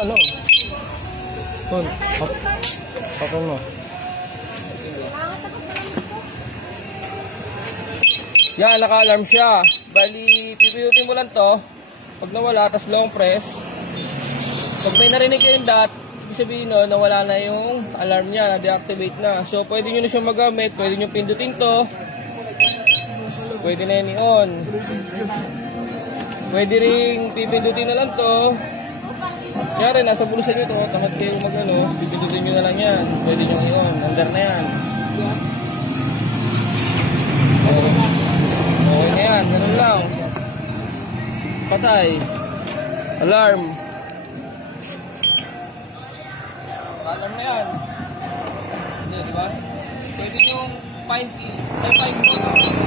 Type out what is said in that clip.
Ano? Ton, papan mo. Yan, naka-alarm siya. Bali, pipiyutin mo lang to. Pag nawala, tas long press. Pag may narinig yung dot, ibig sabihin no, nawala na yung alarm niya, na-deactivate na. So, pwede nyo na siya magamit. Pwede nyo pindutin to. Pwede na yan i-on. Pwede ring pipindutin na lang to. Kaya nasa bulsa nyo ito, tamad kayo mag-ano, pipindutin nyo na lang yan. Pwede nyo i-on, under na yan. Okay na yan, ganun lang. Patay. Alarm. Alarm na yan. Hindi, diba? Pwede nyo find key, find code.